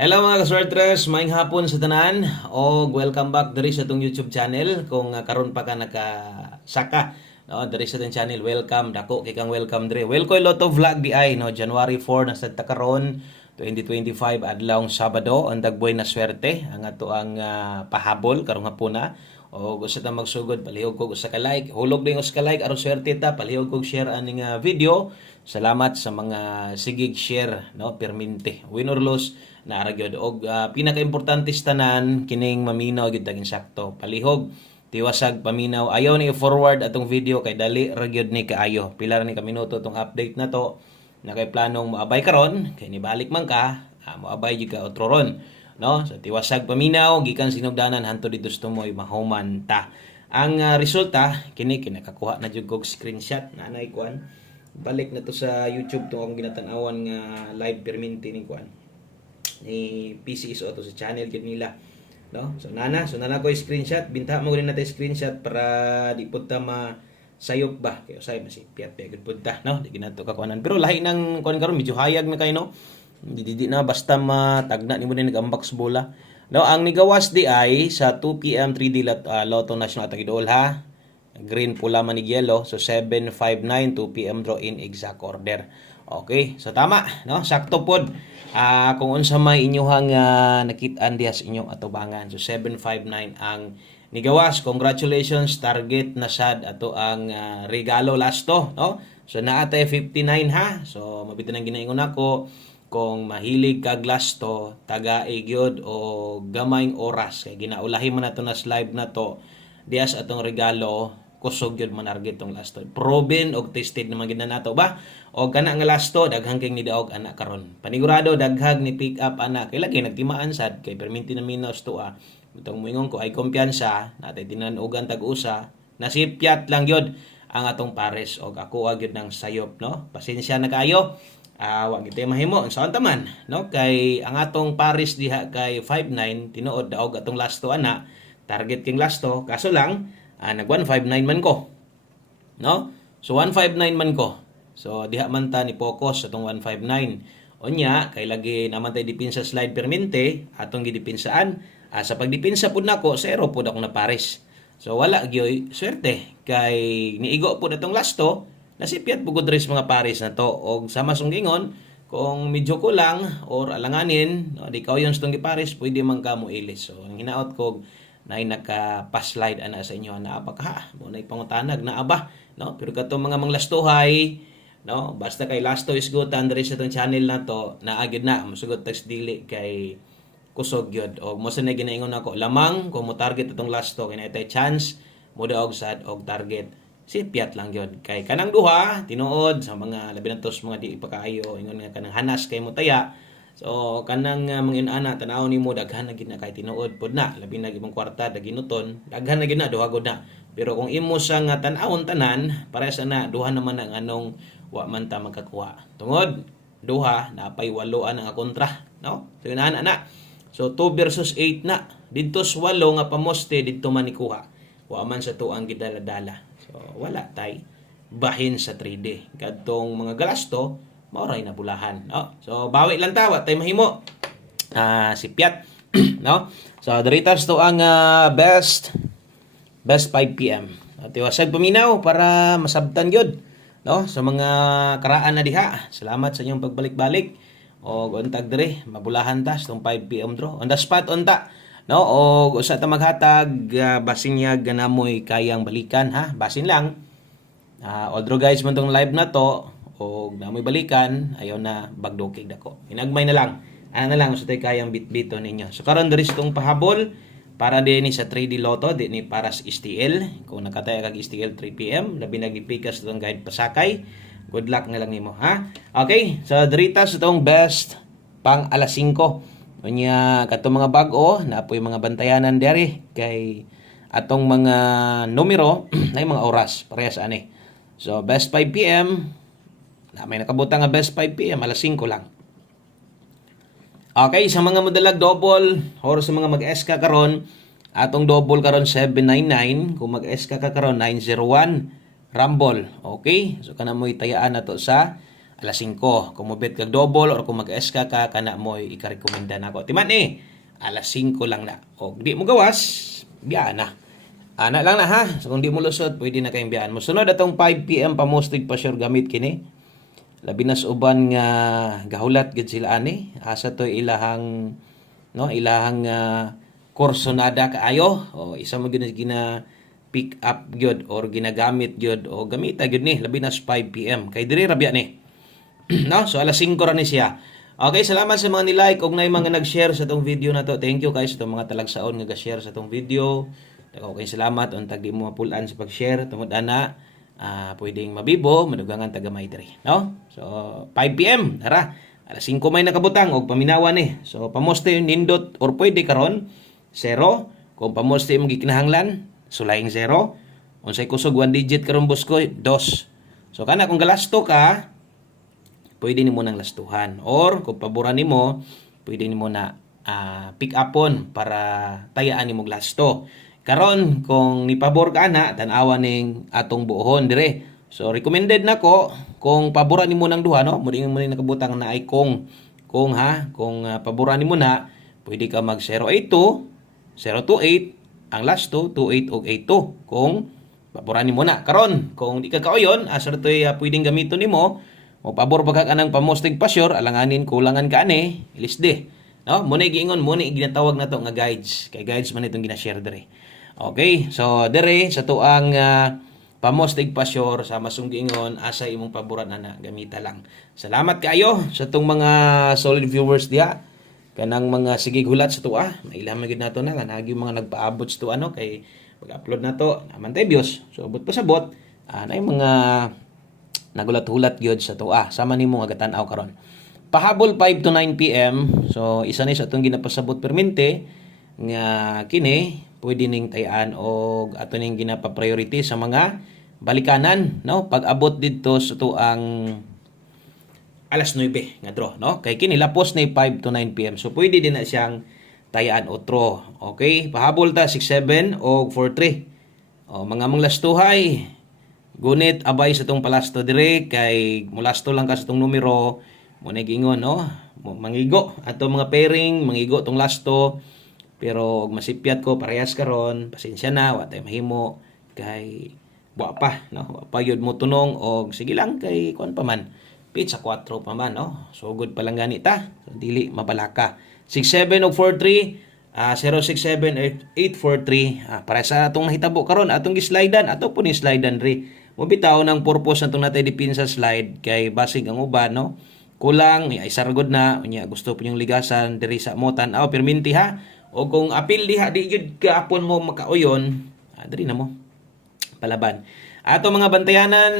Hello mga kaswertres, maayong hapon sa tanan o welcome back diri sa itong YouTube channel. Kung karon pa ka nakasaka no, diri sa itong channel, welcome dako kay kang welcome diri. Welcome Lotto Vlog di ay no, January 4 na sa karon 2025 adlawng Sabado, ang dagboy na swerte ang ato ang pahabol karong hapon na. O gusto ta magsugod, palihog ko sa ka-like. Hulog din ko sa ka-like, aron swerte ta, palihog ko share aning video. Salamat sa mga sigig share, no, perminte. Win or lose, naara gyud. Og pinaka-importante sa tanan, kining maminaw gyud taging sakto. Palihog, tiwasag paminaw. Ayaw ni i-forward atong video kay dali ra gyud ni kaayo. Pila ra ni ka minuto tong update na to. Na kay planong moabay karon, kay nibalik man ka, moabay gyud ka otro ron. No, sa tiwasag paminaw gikan sinugdanan hanto dito sa tumoy mahuman ta. Ang resulta kini kinakakuha na jud kog screenshot na nay kuan. Balik na to sa YouTube to ang ginatan-awan nga live perminti ni kuan ni PCSO to sa channel gid nila, no. So nana ko screenshot, binta mo rin natin screenshot para di pud ta sayop ba kay usay si piat gud pud ta, no. Di ginato ka kuanan pero lahi nang kuan karon medyo hayag na kay, no. Di na basta matagna ni mo din nag-unbox bola. Now, ang nigawas di ay sa 2 p.m. 3D Lotto National atang idol ha. Green, pula, manig, yellow. So 759 2 p.m. draw in exact order. Okay, so tama, no? Sakto pod. Kung unsa may inyohang nakit-an diha sa inyong atubangan. So 759 ang nigawas. Congratulations, target na sad ato ang regalo lasto, no? So naatay 59 ha. So mabitan ang ginaingon ako. Kung mahilig kag lasto, taga-igyod o gamayng oras kay ginaulahi man nato na live na to dias atong regalo kusog gyud manarget tong lasto. Proven og tested naman gid na nato ba? Og kana nga lasto daghang kay ni daog ana karon. Panigurado daghag ni pick up ana kay lagi nagtimaan sad kay perminti na minos to Itong moingon ko ay kumpiyansa natay tinan-ugan tag-usa nasipyat lang gyud ang atong pares og ako gyud ng sayop, no. Pasensya na kayo. Wa gid mahimo ang saon taman, no, kay ang atong pares diha kay 59 tinuod daog atong lasto ana target king lasto kaso lang nag 159 man ko, no. So 159 man ko, so diha man ta ni focus sa atong 159 unya kay lagi naman tay dipinsa slide permente atong gidepinsaan. Sa pagdipinsa pud nako zero pud ako na pares, so wala gyoy swerte kay niigo pud atong lasto. Nasipyat pugod rin mga pares na to. O sa masunggingon, kung medyo kulang or alanganin, no, di kauyon sa itong pares, pwede man ka mo ilis. So, ang hinaot ko, na naka-pass-slide ana sa inyo na abak ha. Muna ipangutanag na aba. No? Pero katong mga manglastuhay, no? Basta kay lasto is good, tandari sa itong channel na to, naagid na. Masugot tags dili kay kusog yun. O mo sa na ginaingon ako, lamang kung mo target itong lasto, kaya na chance, mo daog sad og target. Sipyat lang yun. Kay kanang duha, tinuod sa mga labi na tos mga di ipakaayo, ingon nga kanang hanas kay mo taya. So kanang mga inana tanaw nimo daghan na gid na kay tinuod pod na, labi na gibong kwarta daginuton, daghan na gid na duha gud na. Pero kung imo sa nga tan-awon tanan, para sa na duha naman ang anong wa man ta magkakuha. Tungod duha napay 8 ang kontra, no? So inana na. So 2 versus 8 na. Didto sa 8 nga pamoste didto man ikuha. Wa man sa tuang gidala-dala. So, wala tay bahin sa 3D. Kadtong mga galasto, mauray na bulahan, no? So, bawi lang tawa tay mahimo. Si Piat, no? So, diritas to ang best 5 PM. Tiwasag paminaw para masabtan gyud, no? Sa mga karaan na diha. Salamat sa inyong pagbalik-balik. O untag diri, mabulahan ta sa 5 PM draw. On the spot unta. No, o usa ta maghatag basin niya ganamoy kayang balikan ha. Basin lang. Although guys man tong live na to o namoy balikan, ayaw na bagdokig dako. Hinagmay na lang. Ana na lang usa tay kayang bitbito ninyo. So karon diri tong pahabol para din ni sa 3D Lotto, di ni para sa STL. Kung nakataya kag STL 3 PM, labi na gipikas tong guide pasakay. Good luck na lang nimo ha. Okay, so diri ta sa tong best pang alas 5. Unya katong mga bag-o na po yung mga bantayanan dere kay atong mga numero na mga oras parehas ani. So best 5 PM na may nakabutang nga best 5 PM alas 5 lang. Okay, sa mga modalag double or sa mga mag-SK karon, atong double karon 799, kung mag-SK ka karon 901 Rumble. Okay? So kana mo itayaan nato sa alas 5. Kung mobet kag double or kung mag-SK ka, kana mo ikarekomenda nako. Timan alas 5 lang na. O di mo gawas, biya na. Ana lang na ha. So kung di mo lusot, pwede na kayong biyaan mo. Sunod atong 5 PM pamostig pa sure gamit kini. Labi na sa uban nga gahulat gid sila ani. Asa to ilahang ilahang kurso nada kaayo. O isa mo gina pick up gyud or ginagamit gyud o gamita gyud ni labi na sa 5 PM. Kay diri ra biya ni. No? So alas 5 ra ni siya. Okay, salamat sa mga ni-like ug nay mga nag-share sa tong video na to. Thank you guys sa tong mga talagsaon nga ga-share sa tong video. Okay, salamat untag di mo mapulan sa pag-share tungod ana pwedeng mabibo madugangan tagamay diri, no? So 5 PM tara. Alas 5 may nakabutang og paminawan ni. So pamoste nindot or pwede karon 0 kung pamoste mo gikinahanglan sulaing 0. Unsay kusog 1 digit karon buskoy 2. So kana kung galasto ka pwede nimo nang lastuhan or kung paboran nimo pwede nimo na pick upon para tayaan nimo gasto. Karon kung nipabor ka na tan-awa ning atong buohon dire. So recommended nako kung paboran nimo nang duha no, mo ning nakabutang na ay kung paboran nimo na pwede ka mag 082 028 ang last 28 ug 82 kung paboran nimo na. Karon kung di ka kauyon asa toy pwedeng gamiton nimo o pabor pa ka kanang pamostig pa sure alanganin kulangan ka ani ilisde. No, mo ni giingon mo ni ginatawag nato nga guides. Kay guides man itong gina-share dire. Okay, so dire sa tuang pamostig pa sure sa masunggingon asa imong paboran na gamita lang. Salamat kaayo sa tong mga solid viewers diha. Kanang mga sige hulat sa tuwa, mailam gyud nato na nagi mga nagpaabot sa tuwa no kay pag-upload nato naman tay views. So abot pa sabot nay mga nagulat-hulat gyud sa tuwa. Sama nimo nga gatan-aw karon. Pahabol 5 to 9 PM. So isa ni sa atong ginapasabot permente nga kini pwede ning tayan og ato ning ginapa-priority sa mga balikanan no pag abot didto sa tuang alas 9 nga draw no kay kini lapos ni 5 to 9 PM. So pwede din na siyang tayaan otro. Okay, pahabol ta 6-7 og 4-3. O mga manglastuhay gunit abay sa tong palasto dire kay mulasto lang ka sa tong numero mo nagingon no mangigo ato mga pairing mangigo tong lasto pero masipyat ko parehas karon pasensya na wa tay mahimo kay wa pa no wa pa yun mo tunong og sige lang kay kuan pa man pizza 4 pa man no so good pa lang gani ta so, dili mabalaka 67 og 43 067-843 para sa atong nahitabo karon atong gi-slidean ato po ni slidean ri mo bitaw ng purpose natong natay dipin sa slide kay basig ang uban no kulang ay sargod na unya gusto po yung ligasan diri sa motan aw perminti ha o kung apil diha di gyud kaapon mo makauyon diri na mo palaban ato mga bantayanan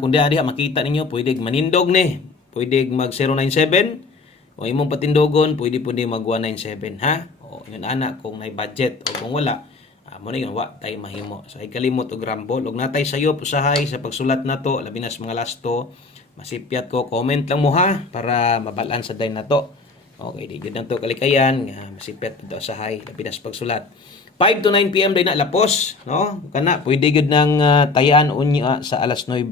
kung diha makita ninyo pwede manindog ni pwede mag 097 o imong patindogon pwede po ni mag 197 ha o yun ana kung may budget o kung wala mo na yun wa tay mahimo so ay kalimot og rambol og natay sayop usahay sa pagsulat nato labi na sa mga lasto masipyat ko comment lang mo ha para mabalan sa day nato. Okay, di gyud nato kalikayan nga masipyat dito sa hay labi na sa pagsulat. 5 to 9 PM day na lapos, no? Kana pwede gyud nang tayan unya sa alas 9.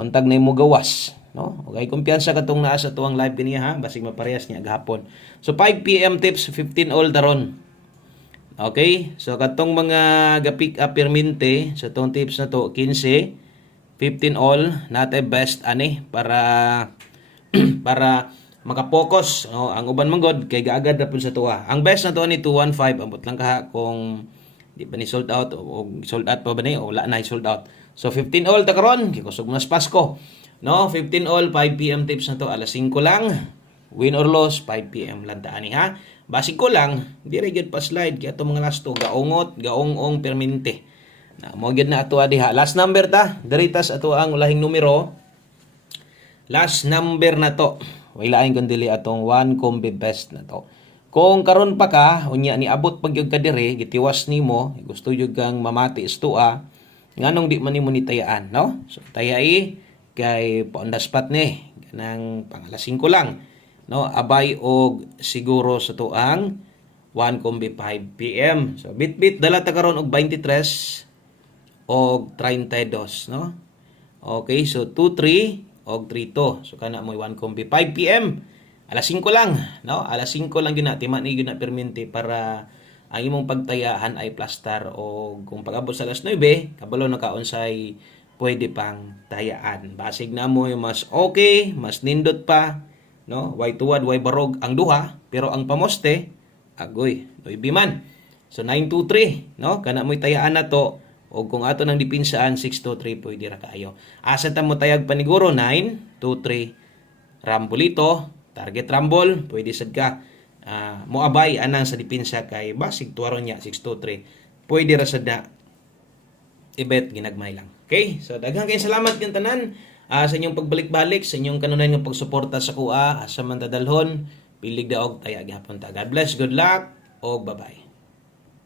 Untag na mo gawas, no? Okay, kumpiyansa katong naa sa tuwang live kaniya ha, basig maparehas niya gahapon. So 5 PM tips 15 all taron. Okay? So katong mga ga-pick up permente sa tong tips na to 15 15 all natay best ani para para makapokus no ang uban man god kay gaagad ra pud sa tuwa ang best na to ni 215 ambot lang ka kung di ba ni sold out o sold out pa ba ni o wala na sold out so 15 all ta karon kay kusog mas Pasko no 15 all 5 PM tips na to alas 5 lang win or loss 5 PM lang ta ani ha basig ko lang dire gyud pa slide kay ato mga lasto gaungot gaong permente na mo gyud na ato diha last number ta diritas ato ang ulahing numero last number na to wailain kun dili atong 1 combi best na to kung karon pa ka unya ni abot pag gyud ka dire gitiwas nimo gusto gyud kang mamati istua nganong di man nimo ni tayaan no so tayai kay on the spot ni kanang pang alas 5 lang no abay og siguro sa tuang 1 combi 5 PM so bit dala ta karon og 23 og 32 no okay so 23 og 3-2. So kana mo 1 kombi 5 PM. Alas 5 lang, no? Alas 5 lang gyud na tima ni gyud na perminti para ang imong pagtayahan ay plastar o kung pag-abot sa alas 9, kabalo na kaonsay pwede pang tayaan. Basig na mo mas okay, mas nindot pa, no? Way tuwad, way barog ang duha, pero ang pamoste agoy, 9 man. So 9-2-3, no? Kana mo'y tayaan na to. O kung ato nang dipinsaan 6-2-3 pwede ra kaayo. Asa ta mo tayag paniguro 9-2-3 rambolito, target rumble, pwede sad ka. Moabay anang sa dipinsa kay basig tuwaron niya 6-2-3. Pwede ra sad na ibet ginagmay lang. Okay? So daghang kayong salamat yung tanan sa inyong pagbalik-balik, sa inyong kanunay nga pagsuporta sa kuha, asa man tadalhon, pilig daog taya gyapon ta. God bless, good luck, og bye-bye.